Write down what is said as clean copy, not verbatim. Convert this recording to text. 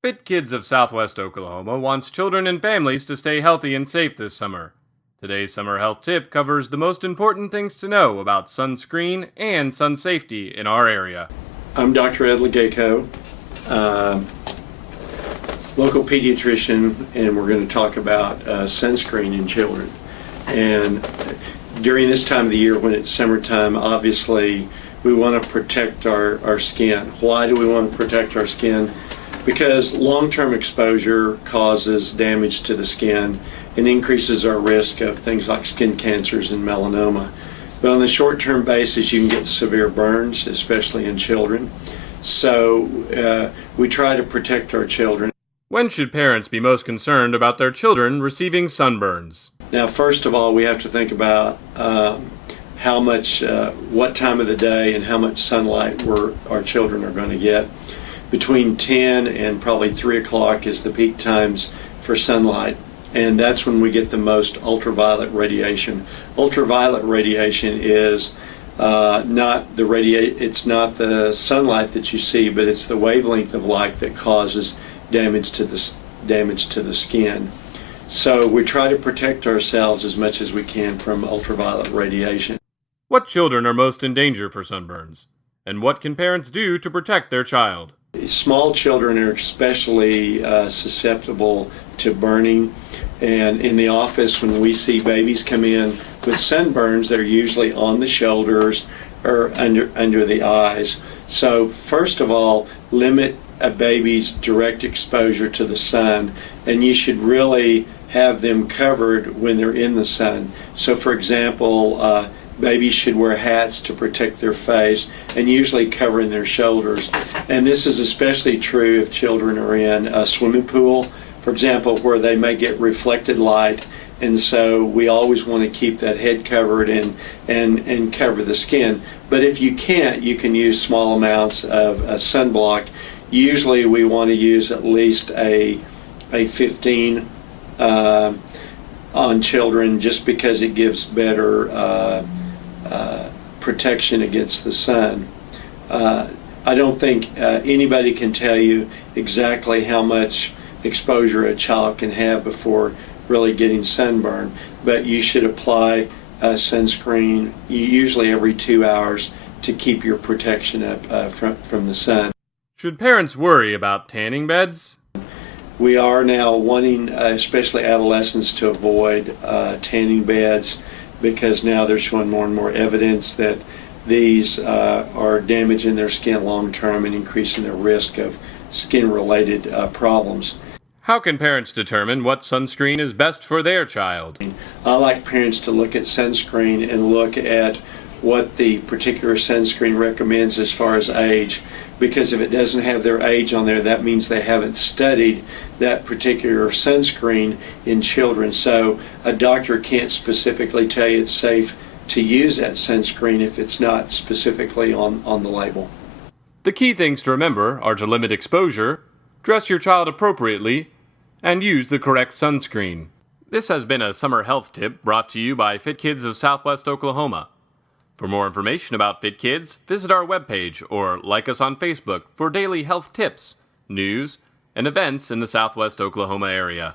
Fit Kids of Southwest Oklahoma wants children and families to stay healthy and safe this summer. Today's summer health tip covers the most important things to know about sunscreen and sun safety in our area. I'm Dr. Ed Legayco, local pediatrician, and we're going to talk about sunscreen in children. And during this time of the year when it's summertime, obviously we want to protect our skin. Why do we want to protect our skin? Because long-term exposure causes damage to the skin and increases our risk of things like skin cancers and melanoma. But on the short-term basis, you can get severe burns, especially in children. So we try to protect our children. When should parents be most concerned about their children receiving sunburns? Now, first of all, we have to think about how much, what time of the day and how much sunlight our children are going to get. Between 10 and probably 3 o'clock is the peak times for sunlight, and that's when we get the most ultraviolet radiation. Ultraviolet radiation is it's not the sunlight that you see, but it's the wavelength of light that causes damage to the skin. So we try to protect ourselves as much as we can from ultraviolet radiation. What children are most in danger for sunburns? And what can parents do to protect their child? Small children are especially susceptible to burning, and in the office when we see babies come in with sunburns, they're usually on the shoulders or under the eyes. So first of all, limit a baby's direct exposure to the sun, and you should really have them covered when they're in the sun. So for example, babies should wear hats to protect their face and usually covering their shoulders. And this is especially true if children are in a swimming pool, for example, where they may get reflected light. And so we always want to keep that head covered and cover the skin. But if you can't, you can use small amounts of sunblock. Usually we want to use at least a 15 on children, just because it gives better protection against the sun. I don't think anybody can tell you exactly how much exposure a child can have before really getting sunburn, but you should apply sunscreen usually every 2 hours to keep your protection up from the sun. Should parents worry about tanning beds? We are now wanting, especially adolescents, to avoid tanning beds, because now they're showing more and more evidence that these are damaging their skin long term and increasing their risk of skin-related problems. How can parents determine what sunscreen is best for their child? I like parents to look at sunscreen and look at what the particular sunscreen recommends as far as age, because if it doesn't have their age on there, that means they haven't studied that particular sunscreen in children. So a doctor can't specifically tell you it's safe to use that sunscreen if it's not specifically on the label. The key things to remember are to limit exposure, dress your child appropriately, and use the correct sunscreen. This has been a summer health tip brought to you by Fit Kids of Southwest Oklahoma. For more information about Fit Kids, visit our webpage or like us on Facebook for daily health tips, news, and events in the Southwest Oklahoma area.